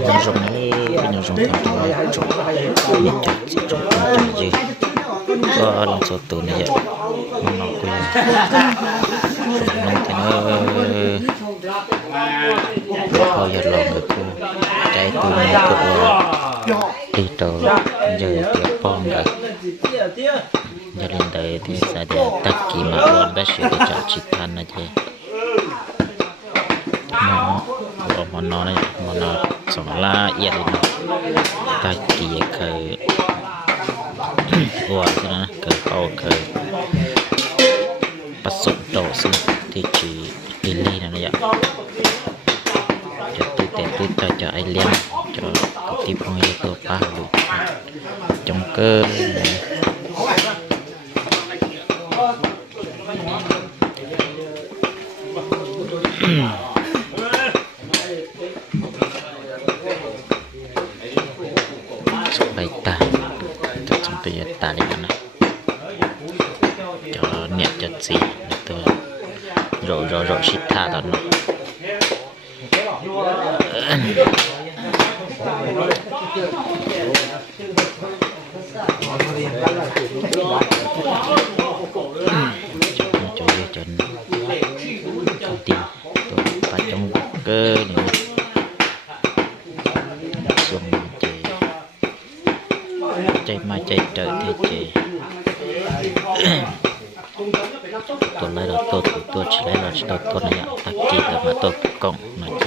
nhân rộng nhân rộng thằng rộng nhân chặt gì có lòng số tuổi này vậy nó quên nên thế nó thôi giờ lòng được trái tuổi này cũng đi tàu giờ tiếp bom rồi giờ lên đây thì sẽ để tắt kỹ mà bọn đã sửa để chọn chỉ thanh này chứ nó này nó sòng la yết này tắt kỹ cáiว่านะเกิดเอาเคยประสบต่อซึ่งที่จีอิลีนั่นแหละจะตุ้ยจะไอเลี้ยงจะกับที่พงยตัวป้าลูกจงเกอร์สบายตาตัวตาเลยนะจะเนี่ยจะสีตัวโรชิตาตอนนั้นจนตีตัวปัจจงเกอร์นี่ส่วนใจมาใจเจอที่เจตัวอะไรเราตัวใช้เราตัวนี้ตักกีแต่มาตัวกล่องหน่อยเจ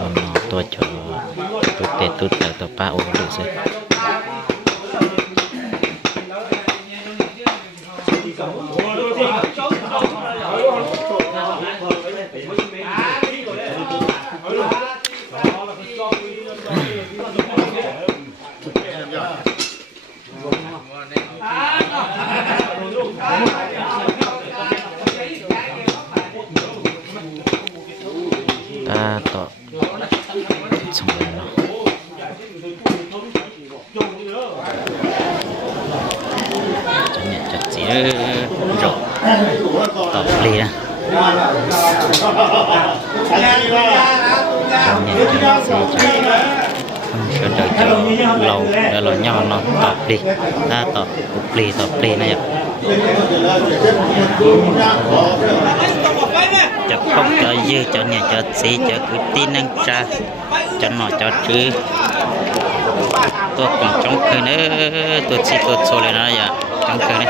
มันตัวจอตัวเตะตัวป้าโอ้ดูสิต่อสมบูรณ์เนาะจะเนี่ยจะสีรอต่อปลีนะจะเนี่ยจะสีจะเดินจะเราเดินเราย่อเนาะต่อปลีถ้าต่อปลีนะเนี่ยจะพบจะยืดจะเนี่ยจะสีจะคือตีนังจะหน่อจะจื้อตัวของจงคืนตัวสีตัวโซเลยนะอย่าจงคืนน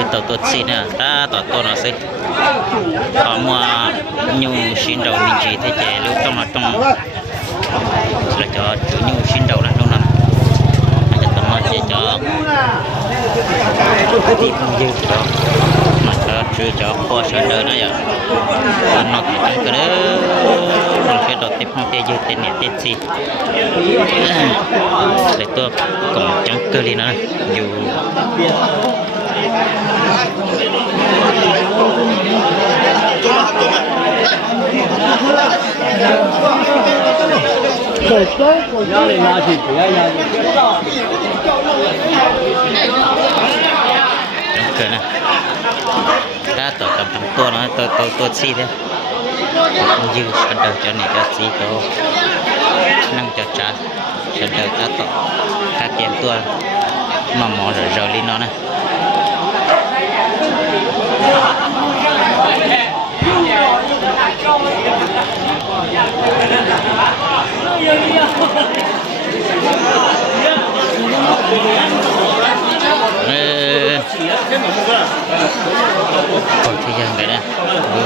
ี่ตัวสีเนี่ยถ้าตัวน่ะสิพอมายูชินเรามีจีที่เจลูกต้องแล้วจะยูชินเรานะตรงนั้นอาจจะต้องมาเจาะที่ผมยืดจะมันก็ชื่อจะพอเชิญเดินนะอย่ามันนอกจากนั้นก็เลยมันแค่ดอกที่ผมจะยืดเต็มเนี่ยเต็มสิเลยตัวกล่องจังเกอร์ลีนะอยู่เกินนะถ้าต่อกับตัวนะตัวซีเนี่ยยืดฉันเดินจะเนี่ยจะซีตัวนั่งจะฉันเดินจะต่อถ้าเตรียมตัวมาหมอหรือเราลิ้นนะก่อนที่ยังไงนะดู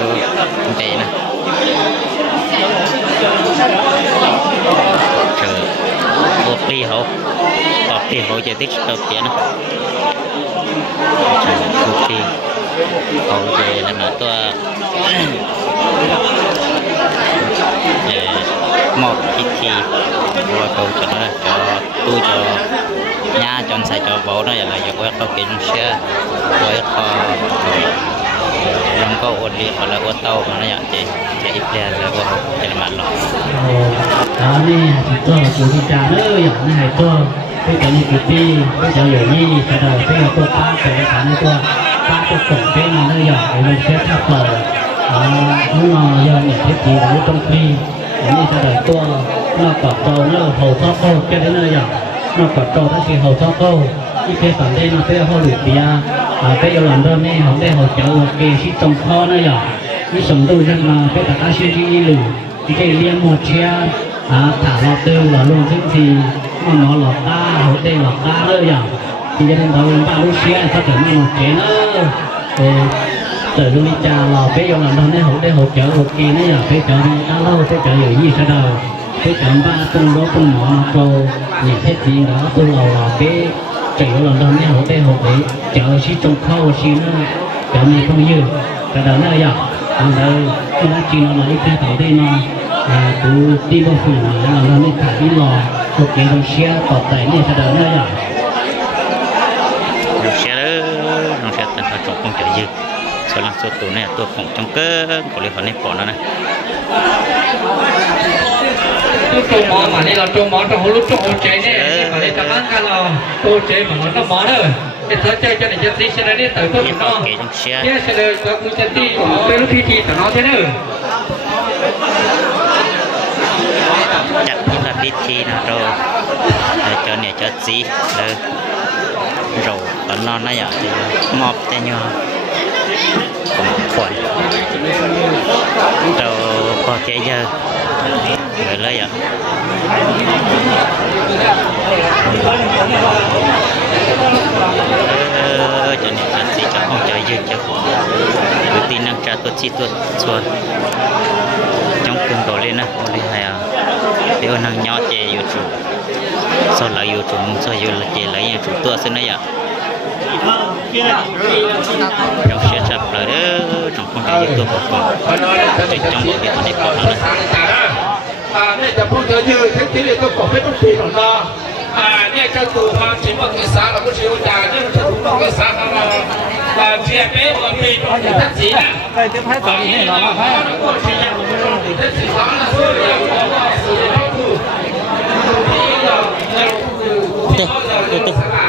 เตะนะเจอตัวปีเขาต่อปีเขาจะติดตัวเตี้ยนะเจอตัวปีเขาจะนั่นนะตัวหมอกพิธีว่าเขาจะนั่นจะตู้จะnhà chọn sai cho bố nó là giờ quét tàu kiến xe với kho lòng có ổn đi hoặc là ổn tàu mà nó nhận chị ít ra là có cái là mặt rồi đó đi tôi là chủ thị trà nữaอย่างนี้ให้ตัวที่เป็นกี่ปีจะอยู่นี่กระโดดที่ตัวป้าเป็นฐานตัวป้าตัวกบเป็นนั่นอย่างไอ้เรื่องเช็ดทับเปิด nó giờ nhỉ thế thì nó trong khiนี่จะได้ตัวนอกจากโตเนื้อเขาชอบโตแค่ได้เนื้ออย่างนอกจากโตถ้าคือเขาชอบโตที่เพศสันได้มาเพื่อเขาหลุดเบียไปอยู่หลังเดิมนี่เขาได้เขาเจ้าเกชิจงคอเนื้ออย่างนี่สมดุลขึ้นมาเพื่อตัดอาชีพที่หลุดที่เคยเลี้ยงหมดเชียถาเราตื้อหล่อลงทุกทีมันหนอหลอกตาเขาได้หลอกตาเนื้ออย่างที่จะเป็นเราเป็นบ้าลูกเชียถ้าเกิดไม่หมดเจเนื้อtừ lúc đi cha lò bé vô làm đâu đấy hỗ trợ một kỳ đấy là bé trợ đi đã lâu bé trợ gì gì sao đâu bé trợ ba tung đó tung mỏ nó trâu nhìn thấy gì đó tôi lò bé chạy vô làm đâu đấy hỗ để trợ xí trong khâu xí nó trợ này không dư cái đó nó giờ anh đây nó chỉ nó là ít cái tàu đây nó cứ đi vào phủ nó làm đâu đấy thả đi lò một kỳ đồng xe tọt tay này cái đó nó giờ đồng xe tận hợp trong không trợ dưส่วนหลังสุดตัวเนี่ยตัวของจังเกิลก็เลยขอในปอนแล้วนะตัวหมอมาเนี่ยเราตัวหมอต้องรู้ตัวโอเจเนี่ยมาเลยตะมันกันเราโอเจมันต้องหมอเด้อเป็นเธอเจอจะได้จะตีเสนอเนี่ยแต่ก็ถูกต้องเนี่ยเสนอจะกูจะตีเป็นลูกพิธีแต่น้องเท่านั้นจัดพิธีนะเราเจอเนี่ยเจอสีเลยเราตอนนอนนะอย่างที่มอบแต่ยอขวัญเราพอใจเยอะเลยอ่ะจะเนี่ยจะสีจะห้องใจเยอะจะดูตีนังจะตัวชีตัวส่วนtrong cùng tổ lên á lên hay à nếu năng nhỏ chè yêu chủ sau lại yêu chủ sau yêu là chè lấy chủ tua xin đấy à trong xe chập lại đó trong không thể yêu của con trong bộ điện thoại của nóเนี่ยจะพูดเยอะๆทั้งที่เรียกก็บอกไม่ต้องปีหรอกนะเนี่ยเจ้าตัวมาชิมว่ากิสาเราก็ชิมว่าเนี่ยจะถูกต้องกิสาเราเชียร์เป๊ะว่าปีต้องอย่างทั้งสีนะไปเต็มให้ตอนนี้เราให้ก็เชียร์ทั้งสีฟ้าละสู้อย่างว่าสีเขาคือที่เราที่เราที่สลา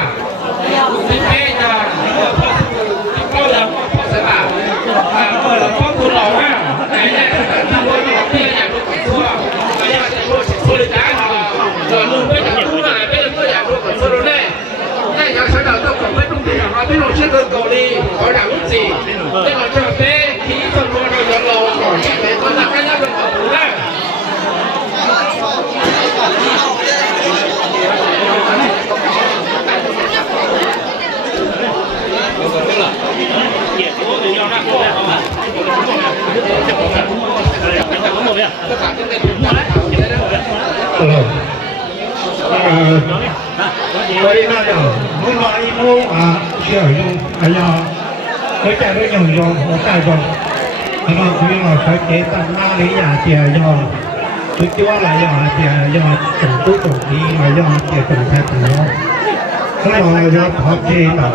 ที่เป๊ะจะที่เขาอย่างว่าสลาเพราะคุณหล่อมากไหนเนี่ยที่ว่าเราที่อยากรู้กับตัวไม่อยากจะรู้สิ่งที่ได้เราลูกไม่อยากรู้อะไรไม่อยากรู้กับตัวเราเนี่ยอยากใช้เราต้องกับไม่ต้องตีอย่างเราไม่ลงเชื่อเกินเกาหลีขอด่าลูกสี่ได้เราเชื่อเป๊ะที่คนรู้เราจะรอก่อนที่เป็นคนนักการเมืองเป็นคนรู้ได้所以那就我拿一摸需要用，哎呀，我家都用用，我带过，然后不用了，才给到哪里呀？就要，就叫来呀，就要总督总理，还要就总裁主要，后来要跑去到哇，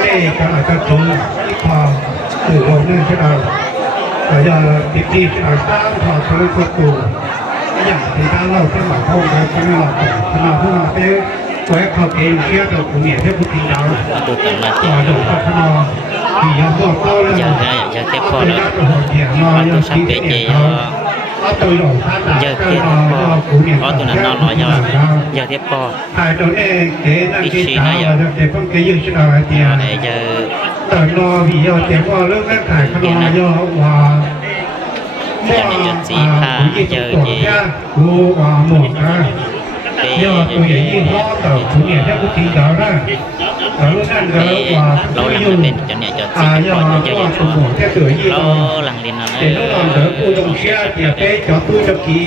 这个那个中一跑，就我们知道，还要直接去到三跑出来做主。อย่างที่ด้านเราที่หมายความว่าที่เราขณะที่เราไปไว้เขาเองเชื่อตัวผู้เนี่ยที่ผู้ทิ้งเราต่อดอกขนอที่ยังบอกเขาเลยจะเก็บพอแล้วมันต้องชักเป๊ะเยอะเยอะเก็บพอเพราะตัวนั้นนอนรอยอย่าเก็บพออีกทีนะอย่าเยอะแต่รอพี่ยอดเก็บพอเรื่องแม่ขายขนอยอว่าจะในจุดสีผ้าเจอเจกูว่าหมดนะยอดตัวใหญ่ยิ่งเพราะแต่ผู้เนี่ยถ้าผู้ทิ้งเราได้แต่รู้นั่นก็ว่าเราหลังเป็นจะเนี่ยจะสีพอจะเยอะชัวเราหลังเรียนนะแต่ต้องนอนเถอะกูต้องเชื่อเดี๋ยวไปจอดตู้จอดกี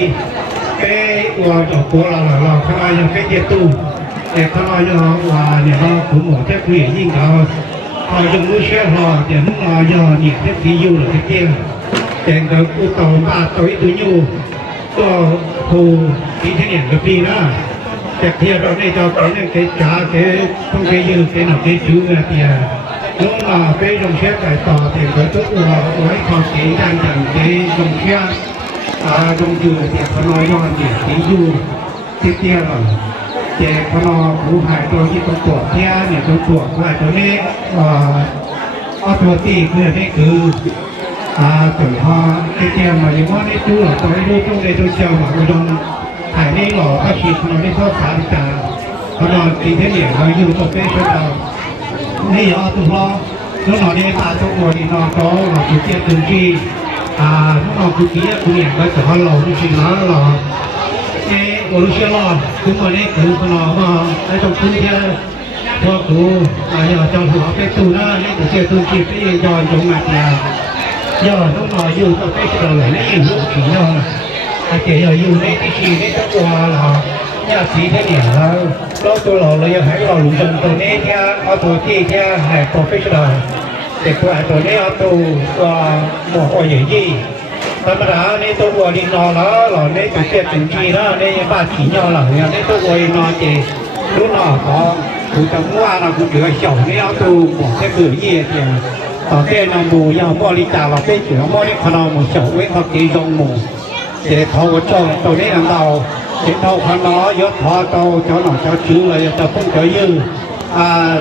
ไปว่าจอดตัวเราข้างในยังไปเจ็บตู้แต่ข้างในยังว่าเนี่ยเราผู้หมอแค่ผู้ใหญ่ยิ่งเราพอยังรู้เชื่อเราเดี๋ยวมึงเรายอดเนี่ยแค่ที่อยู่หรือแค่เกี้ยงแจงเดิมกูต่อมาต่อยตัวอยู่ก็ผู้ที่ที่เนี่ยก็ปีนะแต่เทียเราได้จอไปนั่นแกจ่าแกต้องแกยืนแกหนักแกจูงเตียน้องมาไปลงเชื่อไปต่อเตียก็ทุกหัวไว้ความเก่งดังจังแกลงเชื่อลงอยู่เตียพนอยอนเตียที่อยู่ที่เตียเราแจกพนอผู้หายตัวที่ตัวเทียเนี่ยตัวหายตัวนี้เอาตัวตีคือนี่คือ ถึงพอเทียมมาอย่างว่าได้ตู้หรอตอนนี้ตู้ในตู้เชียวหวังอุดมถ่ายนี่หล่อพระชีพเราได้ทอดสามจานพอนอนตีเทียนเหลี่ยมเราอยู่ตัวเป้ชุดเรานี่เอาตัวล้อแล้วนอนนี่ตาตัววัวนี่นอนโต๊ะเราอยู่เทียนตึงที่นอนคุกกี้คุณเนี่ยก็จะเขาหล่อจริงๆแล้วหล่อโอรุเชียหล่อคุณมาเนี่ยคือคนหล่อมาไอ้ตรงคุณเนี่ยพวกกูอย่าจองหัวไปตู้หน้าเนี่ยกูเทียนตึงที่ที่ย้อนจงมาเดียวย่อต้องรออยู่ตัวใกล้เราเลยนี่อยู่ผีนอนอาเจียอยู่ในที่ชีในตัวเราญาติสีที่เนี่ยเราตัวเราเลยให้เราหลุดจนตัวนี้แค่เอาตัวที่แค่ให้โปรเฟชชั่นอลเด็กตัวนี้เอาตัวหมวกอ่อยยี่ธรรมดาในตัววัวดินนอนแล้วหล่อในตัวเจ็บถึงชีแล้วในบ้านผีนอนหลังเนี่ยในตัววัวดินนอนเจรู้หน่อของคุณจำว่าเราคุณเหลือเฉาเนี่ยเอาตัวหมวกแค่เบื่อยี่เดียวต่อเต้นนบูยาวบริจาคเราเป็นเสือมอนี่ขนมหมูเฉาไว้เขาตีจงหมูเจ้าเขาจ้องตัวนี้อันเราเจ้าเขาขนอยศพอโตเจ้าหน่อเจ้าชื่อเลยจะพุ่งเจ้ายืด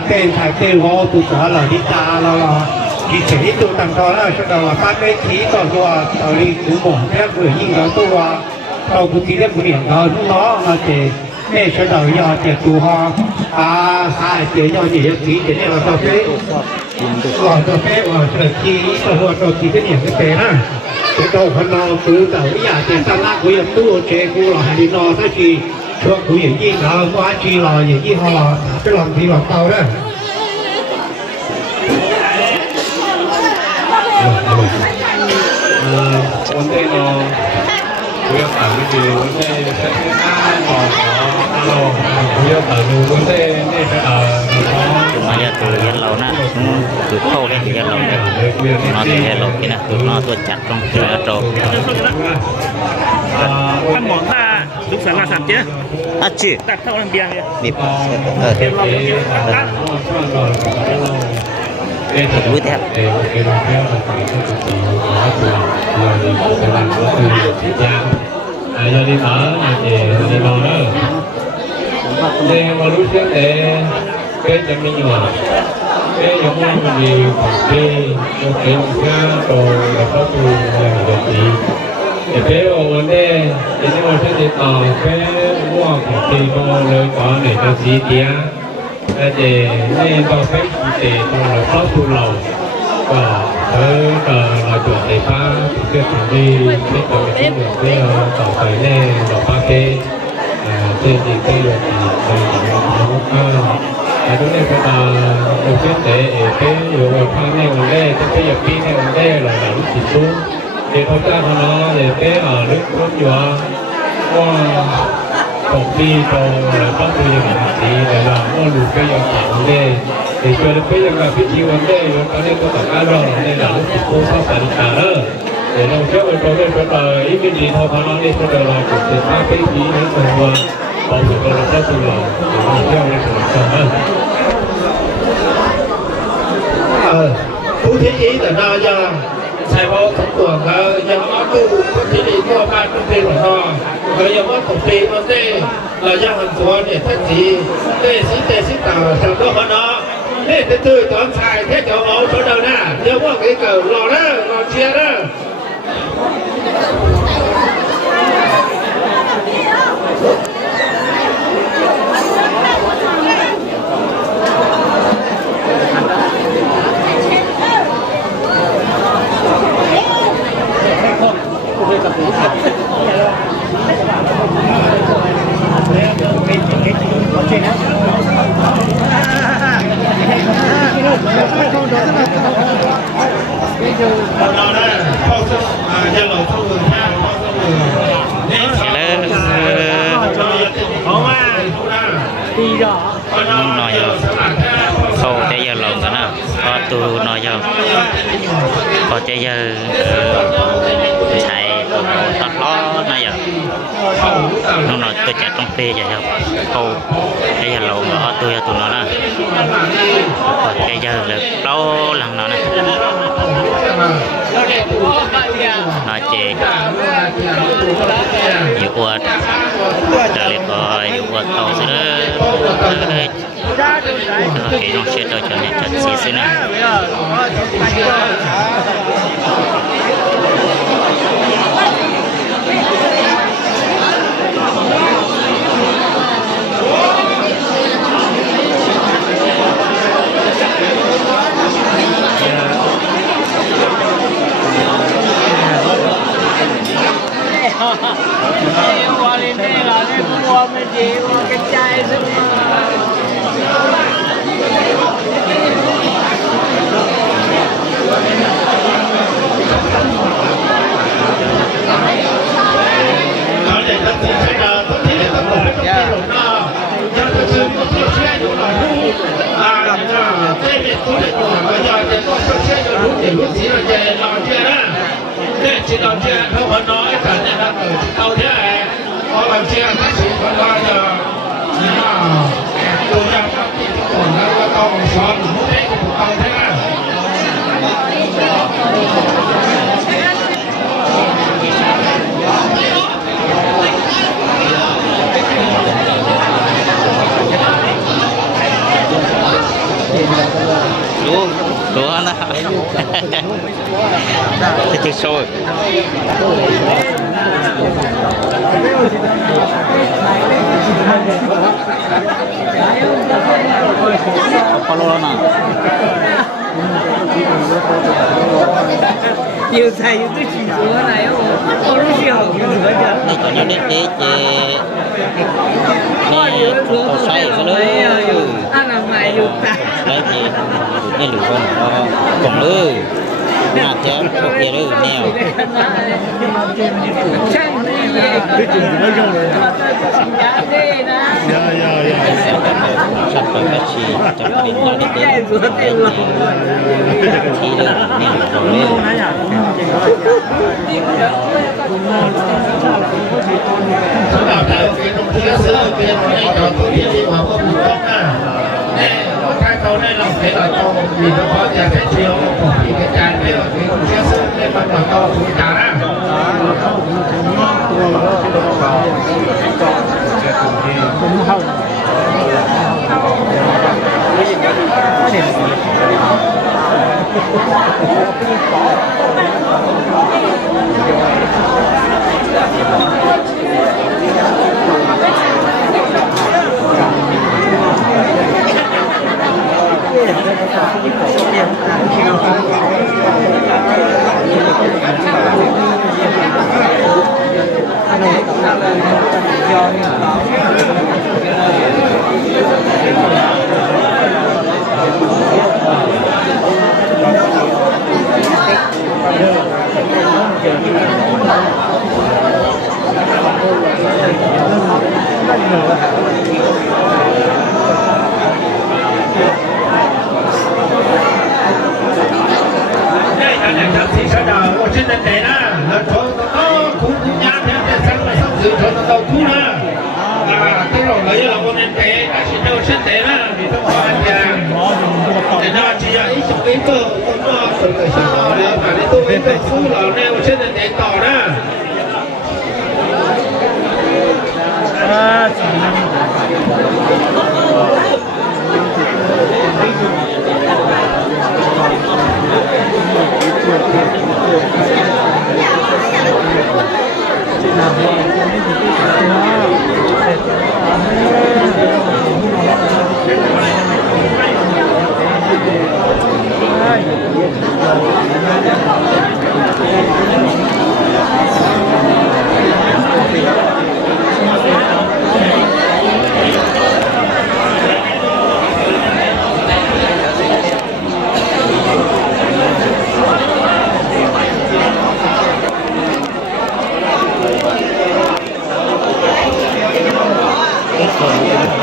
เต้นถ่ายเต้นวอตุสาเหล่านิจาเราดีเฉยตัวต่างตอนนั้นชุดเราตั้งได้ทีต่อตัวตอนนี้ถึงหมูแค่เบื่อยิ่งเราตัวเราคุณที่เรียกคุณเหนียวเราทุกน้องมาเจ้แม่ชุดเรายอเจ้าตัวหหาเจ้ายอเจ้าสีเจ้าเราตัวเป้ก่อนตัวเป้ว่าเจ้าทีตัวทีที่เหนียวก็เป้นะเจ้าคนนอคือแต่วิญญาณเจ้าตั้งหน้าคุยกับตู้เจ้ากูหล่อหันดินนอถ้าชีช่วงคุยอย่างยิ่งเราว่าชีหล่ออย่างยิ่งเขาหล่อไปหลอกทีหลอกเตาได้วันเดนอคุยกับต่างวิดีโอวันเดนใช้หน้าหล่อเราคุยกับต่างดูวันเดนนี่มาเรียกตัวเรียนเรานะคือเข้าเรียนเรียนเราเนี่ยนอตัวเรียนเราที่นะคือนอตัวจัดตรงเรือโตท่านหมอท่าลูกสาวลาสามเจ้าชื่อตัดเท่าลังเบียร์เนี่ยบีบเดี๋ยวเราเดี๋ยวรู้แทบgiờ đi mở thì đi mở đó đây mà lúc trước để cái chấm đi nhỏ cái giống như gì thì cái ga rồi là có từ là được gì để cái vấn đề thì nếu mà sẽ đi tàu cái mua của thì có lời có để cho gì tía để nên tàu cái để tàu là có từ lầu và là chuẩn để pha cái đi cái tàu cái được cái tàu phải lên tàu pha cái trên thì cái được thì đối với cái một cái cái nhiều người pha này một đây cái nhập pin này một đây là lúc chỉ xuống thì chúng ta nó để cái ở nước nhiều công ty cho là có tôi những gì để làm nó đủ cái yêu cầu đây thì cho đến bây giờ là cái chi vấn đề nó có nên có tất cả rồi nên là lúc cô sắp phải cả đó để nó trước rồi có cái là ý cái gì thôi nó đi cho đời là cũng sẽ ra cái gì nó còn qua bảo vệ con nó từ lòng để nó theo cái sự cần hơnผู้ที่ý là nó do sai bao thống của cái do nó tuผู้ที่ý của ban công ty của nó cái do nó công ty nó thế là do hàng số để thất gì để xí tàu sau đó họ nó thế từ từ toán xài thế chỗ máu chỗ đầu nè nhớ có cái cờ lò đó lò chia đó nói khâu tới giờ lòng đó nè có tu nói giờ có tới giờ thầy tắt lo nói giờ nó nói tôi chạy trong phê vậy không khâu tới giờ lòng đó tôi tụi nó nè có tới giờ là lâu lần đó nè nói chị nhiều quá trở lại coi nhiều quá to rồi đó cái nó sẽ cho nên chặt xí xí này kecai semua. Kalau dia tak saya tak tidak tak boleh tak boleh nak. Jangan semua saya tu lah. Đây tu để tu bây giờ thì có số xe cho đúng thì lúc gì là về làm chuyện đó. Để chỉ làm chuyện không phải nói cả nên là tao thế này. Có làm chuyện các sự còn bao giờ. Tôi ra các cái còn nó tao còn không thấy cũng tao thế này. Đúng anh ạ. Cái sôi. Follow nào. Nhiều thầy tôi chỉ số này không lúc gì học nhiều nữa kìa. Này có những cái chế này có say cái lưới ăn làm mày dùng tay. đấy thì cái lưỡi con nó còn lưỡi mà chém thuộc về lưỡi nèo sắp tới các chị chặt đến nó đi đến thì lưỡi nèo rồi lên Chúng ta phải cái đồng chí sơ cái này cho tôi đi vào một lúc đó. Nè, cái câu này là phải là câu vì nó có nhà cái chiều thì cái trái này là cái đồng chí sơ cái mặt là câu của ta đó.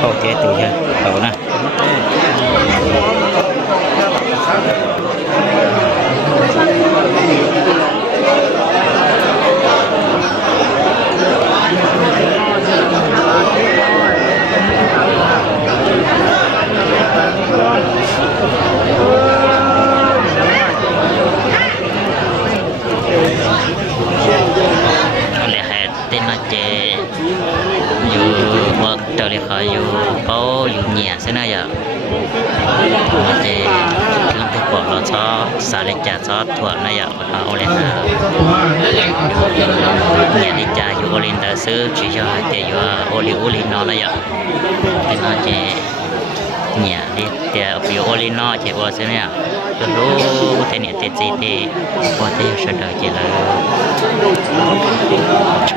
ok từ giờ đầu nè lẽ hết tên nó chè dù bậc trở lại khỏi dù bao dù nhẹ thế này ạ chè làm cái quả nó cho xả lên trà cho thuận này ạ ô lên nhẹ đi trà dù ô lên ta sư chỉ cho chè dù ô lên nó này ạ tên nó chè nhẹ đi chè dù ô lên nó chè ô thế này ạ lúc thế này thế gì thì có thể sẽ đợi chỉ là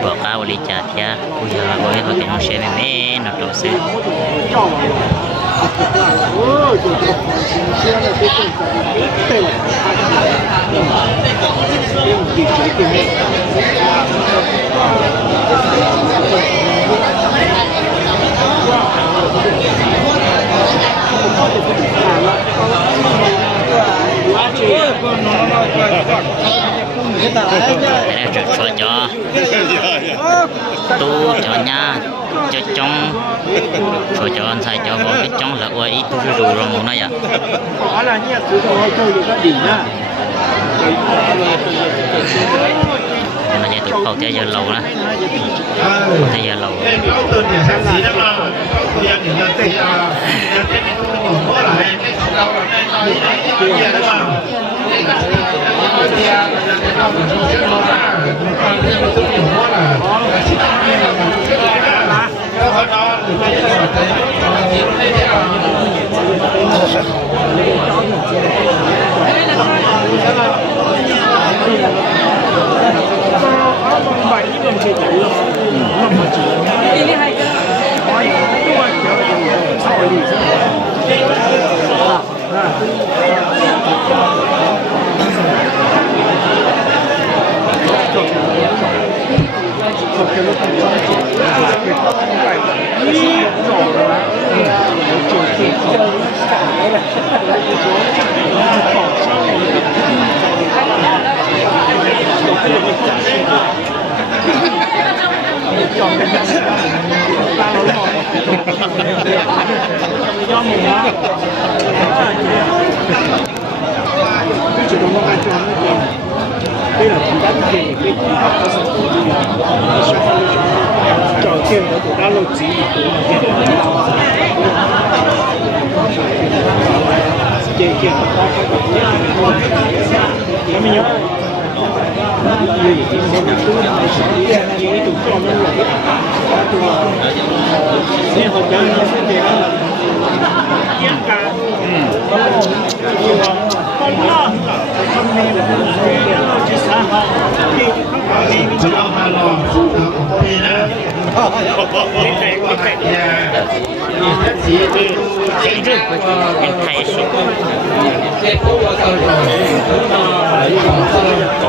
bỏ cao đi chặt ya bây giờ có cái nó sẽ mềm นะโตเซจะช่วยจอตู้จอญาจะจ้องช่วยจอใส่จอบอกจ้องละอวยตู้ดูรองนะอย่าอะไรเนี่ยคือตัวเขาอยู่ก็ดีนะnó giờ tụi cầu theo giờ lâu đó theo giờ lâu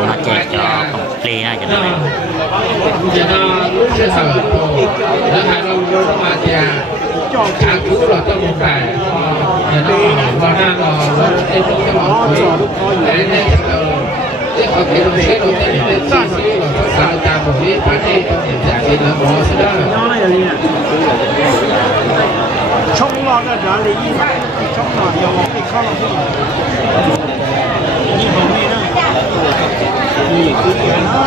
nó chạy cho công ty na cho nó冲浪在哪里？冲浪有我可以看到这个。你后面呢？你可以那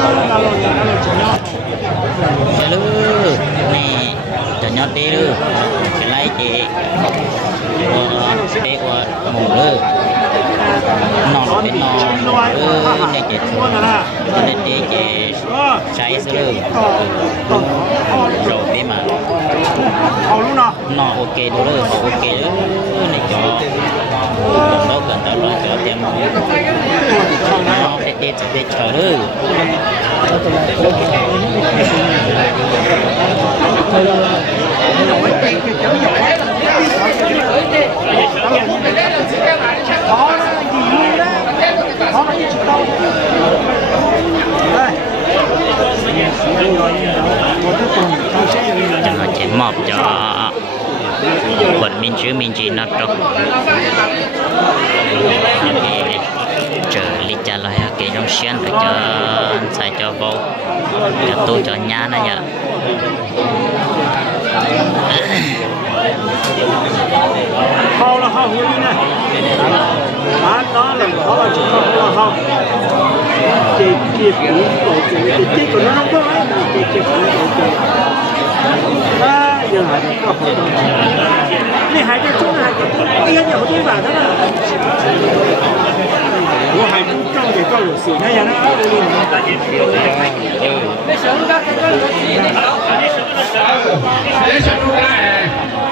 lư nè cho nhót đi lư cái lấy chị bé qua mù lư nọ bên nọ để chị để chị cháy lư rồi bé mà nọ ok đủ lư ok lư này cho gần đó lo cho em nó để chờ lư nó chỉ mọc cho quận Minh Chí nó trọc chờ lý trả lời cái trong xuyên phải cho xài cho vô cho tôi cho nhà này nhờ hao là hao như này bán đó là nó là chúng ta là hao chỉ cũng tổ chức chỉ còn nó không có ấy chỉ cũng tổ chức giờ hai cái có hoạt động này hai cái chúng hai cái bây giờ nhiều cái vào đó là我係唔交嘅交流事，睇人啦，你上家嘅交流事，你上家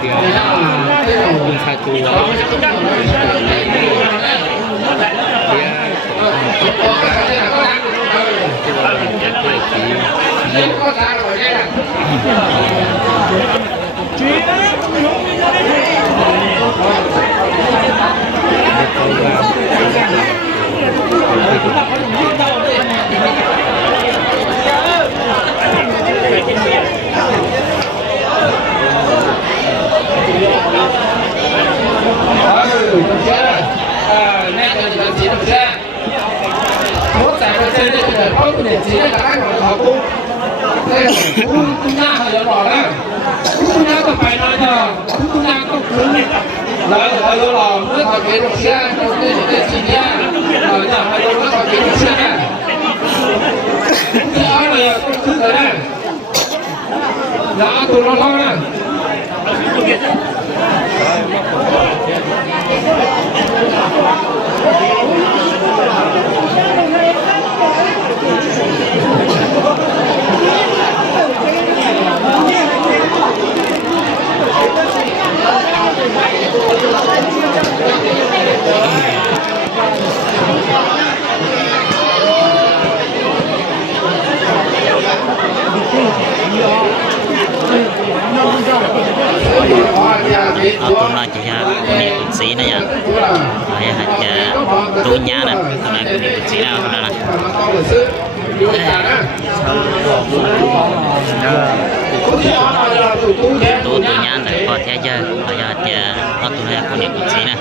誒，呢度用太多啦。เอาตัวน้อยจะยานี่คุณสีนะอย่างอะไรอาจจะตัวญานะตัวนั้นคุณสีนะตัวนั้นนะตัวญาแต่พอแท้เยอะเขาอยากจะเอาตัวนี้คุณคุณสีนะ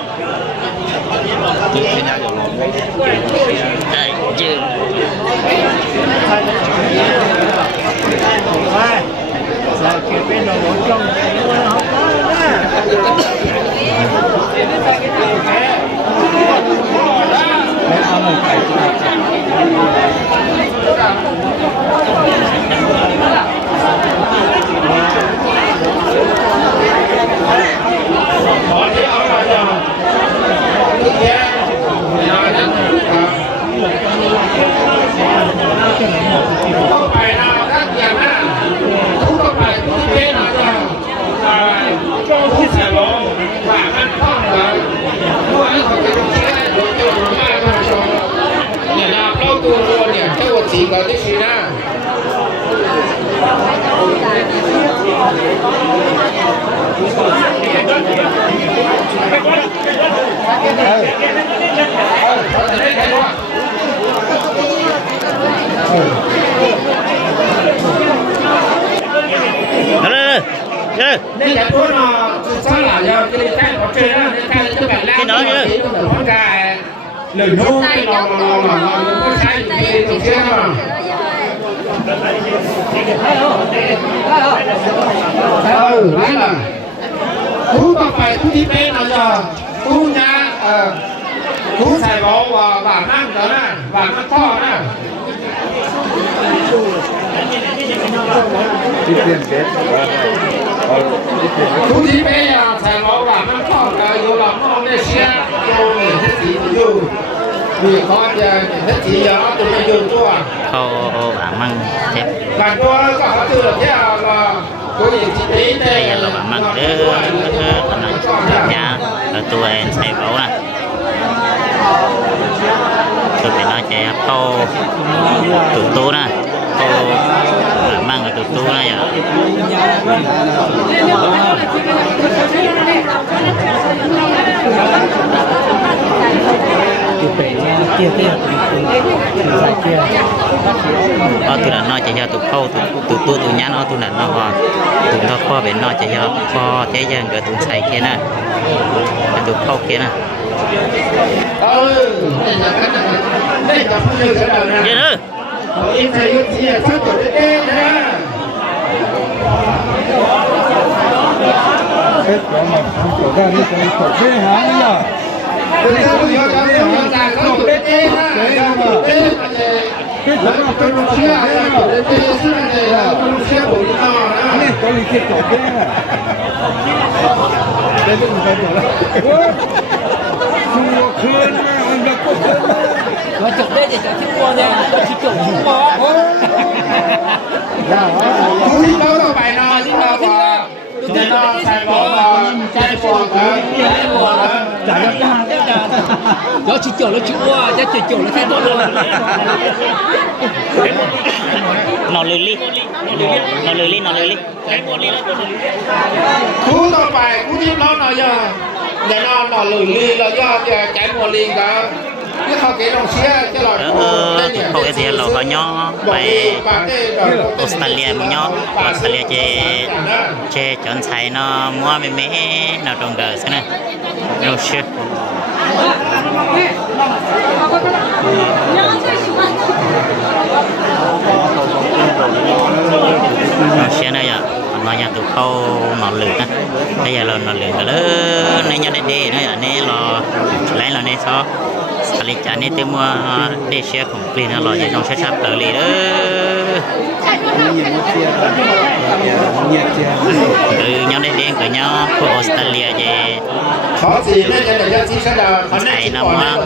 ได้จืดนี่จะพูดมาสลายเราจะได้แจ้งขอเจอนะแจ้งจะแบบแรกที่เพราะกายหนึ่งทุ่มเราผู้ใช้อยู่ที่ตรงเชื่อมานั่นแหละผู้ต่อไปผู้ที่เป็นเราจะผู้นะผู้ใส่บอกว่าบาดน้ำเด้อนะบาดน้ำท่อนะที่เปลี่ยนเกตทุกทีไปอ่ะใส่บอกว่าน้ำท่ออยู่หลังห้องได้เชียร์โยนที่สีอยู่มีเขาจะที่สีอ่ะตัวไม่ยืนตัวเขาบางมั่งเจ็บ หลังตัวก็เขาตื่นแค่ว่าตัวอย่างที่นี้ได้ แต่เราบางมั่งตอนนั้นยาตัวเองใส่เบานะตัวเป็นน้อยใจเขาตุ่ตู้นะเขาบางมั่งกับตุ่ตู้นะอย่างเอาตัวนั้นน้อยจะยาตุ่เข้าตุ่ตู้ตุ่ยันเอาตัวนั้นน้อยว่าตุ่ทอข้อเป็นน้อยจะยาพอแท้ยังกับตุ่ใส่แค่นั้นตุ่เข้าแค่นั้นเยอะอินทยุทธ์เนี่ยชุดตัวเองนะเฮ็ดแล้วมาทำตัวได้นี่เป็นตัวเองหาเนี่ยตัวนี้เขาอยู่จากเขาตัวเองนะตัวเองแล้วก็เป็นลูกเชื่อตัวเองซึ่งเนี่ยลูกเชื่อผมต่อนะนี่ตัวนี้คิดตัวเองได้ดูไปหมดแล้วชัวคืนมันก็คืน我准备的小青蛙呢，去救青蛙。ผู้ที่เขาต่อไปนะที่เราว่าจะนอนใส่บอกว่าใจปวดนะใจปวดนะ咋样干？要去救了青蛙，要去救了太多了。นอน ลือลี่นอลือลี่แกงโมลีแล้วคู่ต่อไปคู่ที่เราหน่อยอย่านอนหน่อยลีแล้วย่อแกงโมลีกันที่เขาเกลงเชียร์จะหลอด เขาเสียเราก็ย่อไปออสเตรเลียมึงย่อออสเตรเลียเจจอนไชัยเนาะมัวไม่เนาะตรงเด้อซะนะเราเชื่อเราเชื่อนะอย่าnó nhà tụ khâu nọ lửa á bây giờ là nọ lửa cái lớn này nhau đây nó ở đây là lấy là này sao lấy trả này từ mua để xe cũng clean là giờ trong xe sắp tới đi đó từ nhau đây đen của nhau của Australia về khó gì nên là để chỉ sẽ là thầy nó mà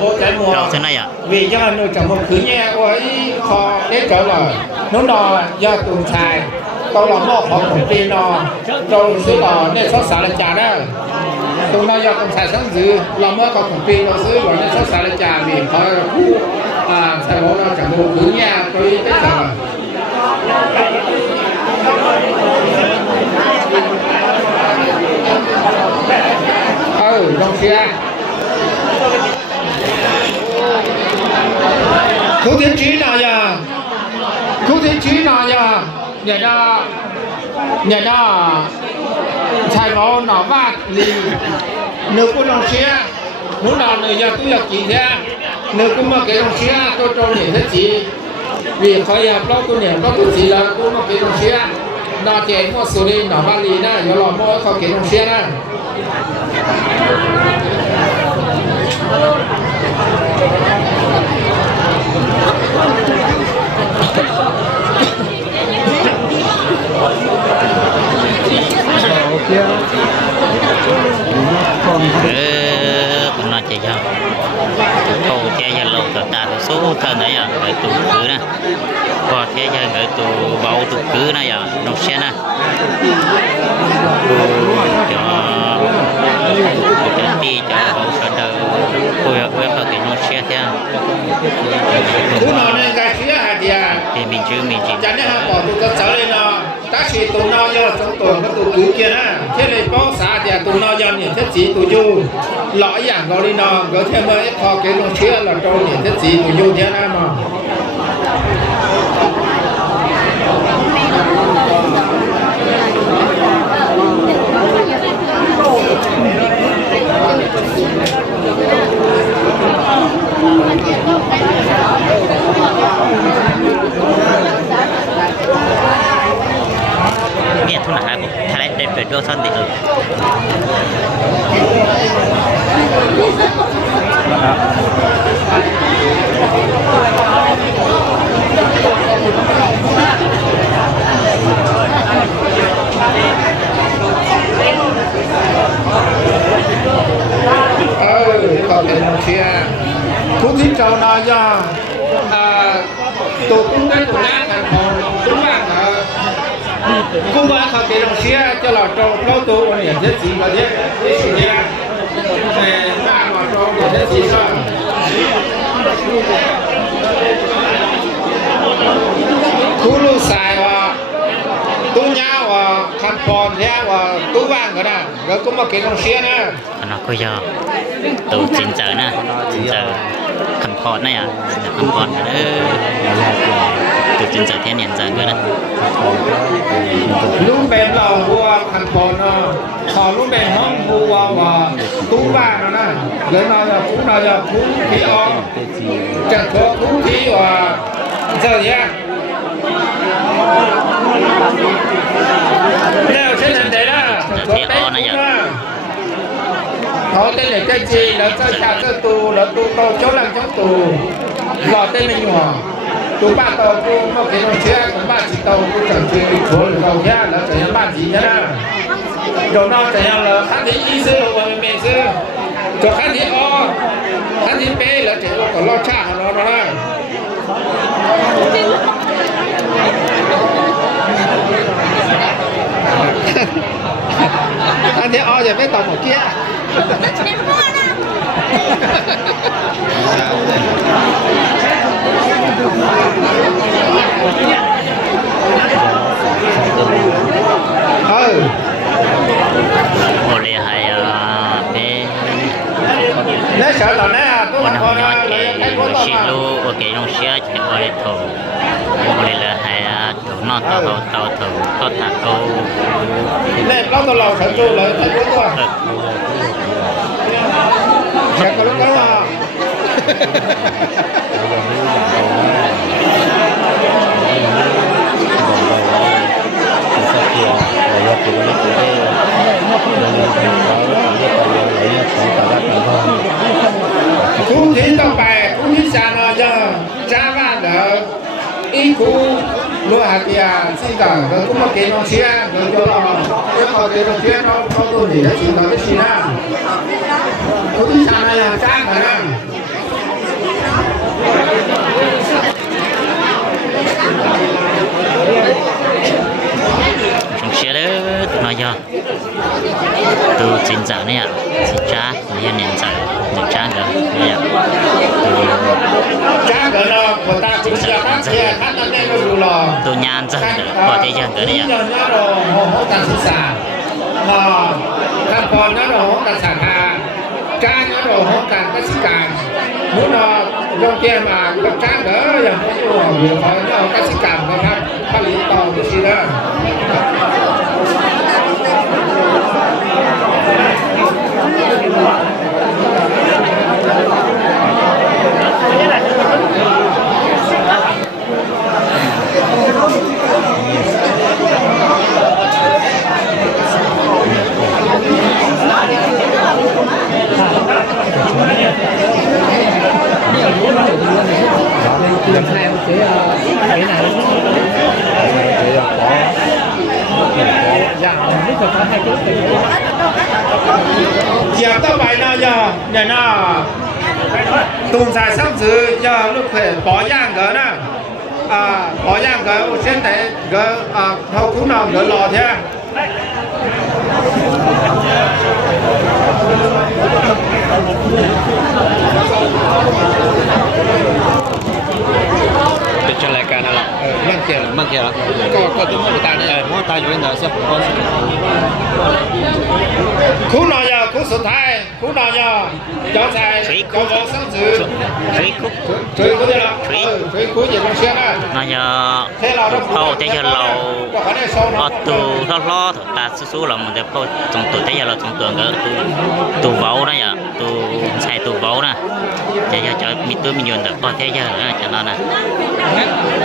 đâu thế này à vì cho nên trong một cứ nghe ôi khó đến trở lại nó đò do tụi xài tao làm mỏของผมปีนอเราซื้อต่อเนี่ยซอสสาลจาได้ตรงนั้นยอดตรงสายสังสือเราเมื่อของผมปีเราซื้อหวนเนี่ยซอสสาลจามีเขาผู้ใส่หัวเราจากโบถึงเนี่ยตัวนี้ได้จังลองเชียร์คุยจีนอะไรคุยจีนอะไรnhà đó thầy bảo nó vắt thì nếu có đồng xe muốn nào người nhà tôi là chỉ thế nếu có mà cái đồng xe tôi cho nhìn thấy gì vì khỏi bao tôi nhìn bao tôi chỉ là có mà cái đồng xe nó chạy mua số đi nó vắt đi nè giờ lo mua khỏi cái đồng xe nè còn nói chơi sao câu chơi giờ lâu từ ta từ số thân này à người tụ cứ nè có chơi giờ người tụ bầu tụ cứ này à nó xe nè cho đi cho bầu sợ đời quay vào cái nó xe thế thứ nào nên cái phía hạt gì thì mình chưa chẳng hạn bỏ tụ cơ sở lên nó các chị tụ nó do trong tuần có tụ cứ kia nè thế này có xã thì tụ nó do những thiết chỉ tụ du lõi dạng gọi đi nó có thêm mới kho cái nó chia là trong những thiết chỉ tụ du thế nào mà nghe thu nào cũng thay lại để đôi thân thì còn cái nó kia cũng thích trâu nó do tụ cũng cái tụ nát thành phòng đúng không cũng có họ cái đồng xe cho là trâu lâu tụ còn hiện rất gì mà thế cái gì nha để mà trâu hiện rất gì sao cú lu xài và tu nhau và khăn phòn thế và tu vàng cái nào rồi cũng một cái đồng xe nè nó có do tụ chính giờ nè chính giờ khăn phòn này à khăn phòn nữa tụ chính giờ thế nhận giờ nữa nè lúc bên lò vua khăn phòn nó họ lúc bên hông vua và tu vàng nó nè rồi nó là phú khí on chẳng có phú khí và giờ nhá nếu thế này đấy đó thế o này à họ tên là cái gì là cho cha cho tù là tù tàu chỗ làm chỗ tù lò tên là nhỏ tù ba tàu tù một cái đồng xe cũng ba chỉ tàu cũng chẳng chỉ bị khổ là tàu kia là chẳng ba chỉ thế nào rồi nó chẳng là khán thị y sư và mình sư cho khán thị o khán thị b là chỉ có lo cha nó đó anh thấy o giờ mấy tàu một kia โถบริเลให้โถนอต่อโถโถก็ตะโก nè nó tao lò sản xuất lại thay đổi qua sẽ có lúc đó cú thí tao bè cú thí xa nó giờ cha ba đỡ ý cú lúa hạt kia xin cả rồi cũng mà kỹ nó chia rồi cho nó nếu mà kỹ nó chia nó tôi thì nó chỉ là cái gì đó cú thí xa này là cha phải không chúng chia đó nói giờ từ chính giả này ạ chính cha là nhân nhân giả từ cha đó này ạ cha cái nó của ta cũng chia khác chia khác nó nên nó đủ lò từ nhan giả có thể dân cái này ạ nó đồ hỗ trợ sinh sản mà thằng con nó đồ hỗ trợ sản hà cha nó đồ hỗ trợ cái sinh sản muốn nó trong kia mà cái cha đỡ là không nhiều phải nó cái sinh sản nó phát lý to cái gì đó giờ tao bài nó giờ nhà nó tùng xài sắp giữ giờ lúc phải bỏ giang gỡ nè bỏ giang gỡ trên đấy gỡ thâu cú nào gỡ lò thếเป็นรายการอะไรมั่งเกี่ยวแล้วก็จะพูดตาเนี่ยเพราะตาอยู่ในไหนสักคน cú nào giờ cúสุดท้ายครูnào giờ cho xài cho vợ sắp giữ Thủy khúc chơi có thể là chơi cú gì cũng xuyên á nó giờ phao thế giờ lâu ở từ lo thật ta số là một cái phao trong tuổi thế giờ là trong tuổi cái từ vấu đó giờ từ xài từ vấu nè giờ cho mi tôi mình dùng được phao thế giờ cho nó nè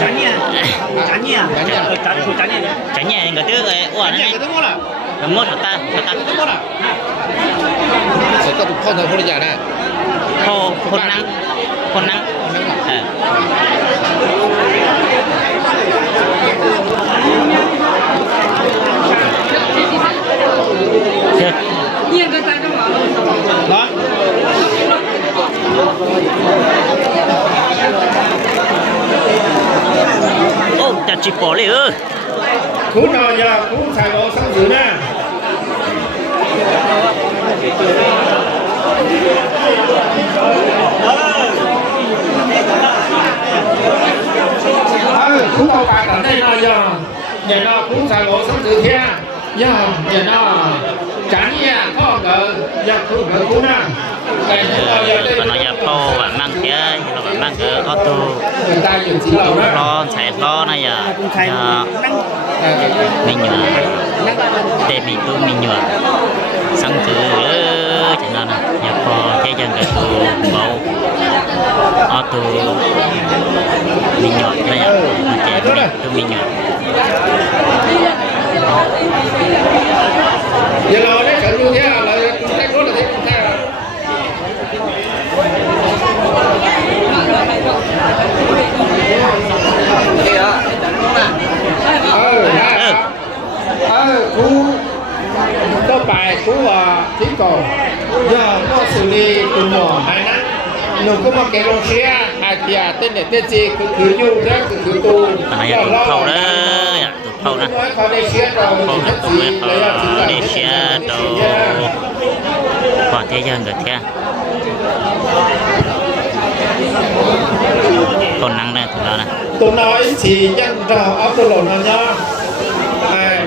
chán nhỉ cái thứ cái uổng này mất thật ta sẽ có con thằng con nhà nàyคนนั่งNhiên cái tay nó bảo đó ô chặt chỉ bỏ đi ư cú nào giờ cú xài bộ sắp giữ nè cú tao bài ở đây nào giờ nhà nó cú xài bộ sắp giữ thế giờ nhà nó chán nha có gỡ giờ cú nè còn nó giờ phô và mang kia là bạn mang cái ô tô lo chạy lo này giờ mình nhựa để bị tôi mình nhựa sáng thứ cho nên là giờ phô thế dân cái tô bầu ô tô mình nhựa này giờ chạy tôi mình nhựa giờ lo đấy chọn như thế là cái đó là thế không thay cú có bài cú tí cổ giờ nó xử lý từ nhỏ hai năm nó có một cái lồng xe hai kia tên này tên gì cứ nhu thế cứ tu giờ phô đó phô nè phô là tụi mẹ phô để xe đồ còn thế dân được thế còn năng này tụi nó nè tôi nói chỉ nhân trò áp tôi lộn nào nhá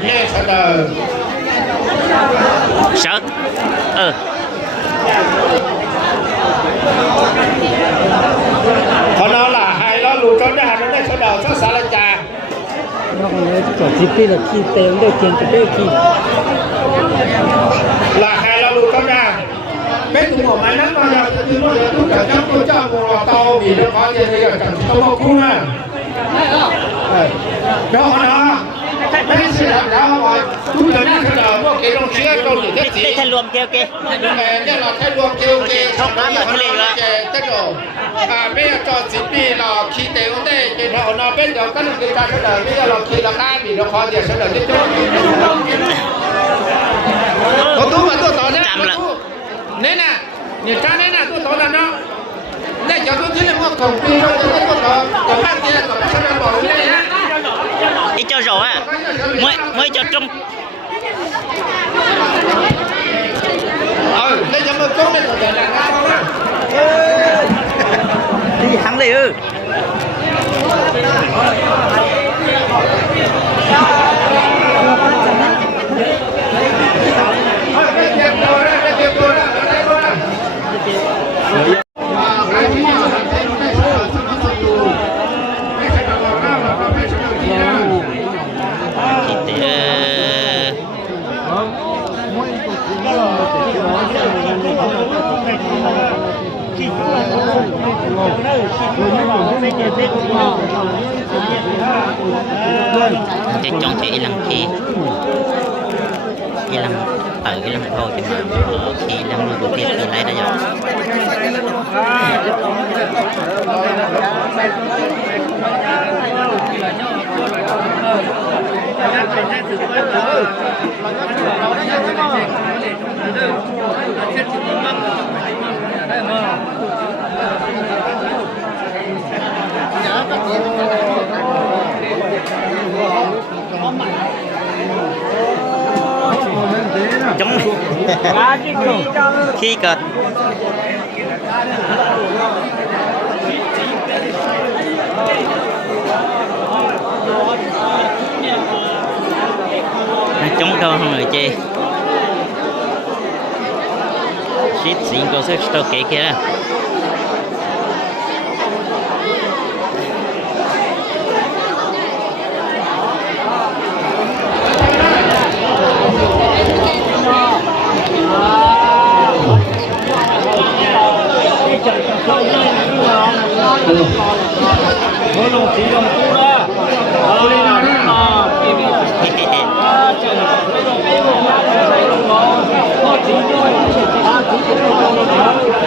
nghe sao đời sợ họ nói là hai đó ลูกจนได้หันได้เฉดาวสารจา nó còn nhớ cái chip đi là khi tên đây tiền cái đây khi หลักให้เราลูกจนได้เป็นตัวมันนั้นมาจากที่ว่าทุกอย่างตัวเจ้าโมรเตามีเรื่องของเจริญจากตัวคู่น่ะเดี๋ยวนะไม่ใช่แล้วว่าทุกอย่างเฉดาวพวกเกลงเชื้อเกาหลี ได้ทะลวมเกลเก เนี่ยเราให้รวมเกลเกช่องน้ำทะเลละเจ้าโไม่จอดสิบปีเราขี่เตะก็ได้เจ้าเราเป็นเดี๋ยวก็นึกการเฉดาวนี่เราขี่ราคามีเรื่องของเฉดาวที่ตัวตัวมาตัวต่อเนี่ยเนี่ยนะเนี่ยจ้าเนี่ยนะตัวต่อนั่นเนาะเนี่ยจะตัวที่เรียกว่าของปีเราจะได้ตัวต่อกับภาคเดียวกับเฉดาวบอกเลยนะ Ý cho rồi à mới cho trong đây cho một câu này là ra không á đi thắng đi ưจะจองจะอีหลังคีอีหลังอีหลังเขาจะมาคีอีหลังมือบุตรที่ไรได้ยังchống khi cợt chống câu không người chê shit xin cô sức tôi kể kia Hãy subscribe cho kênh Ghiền Mì Gõ để không bỏ lỡ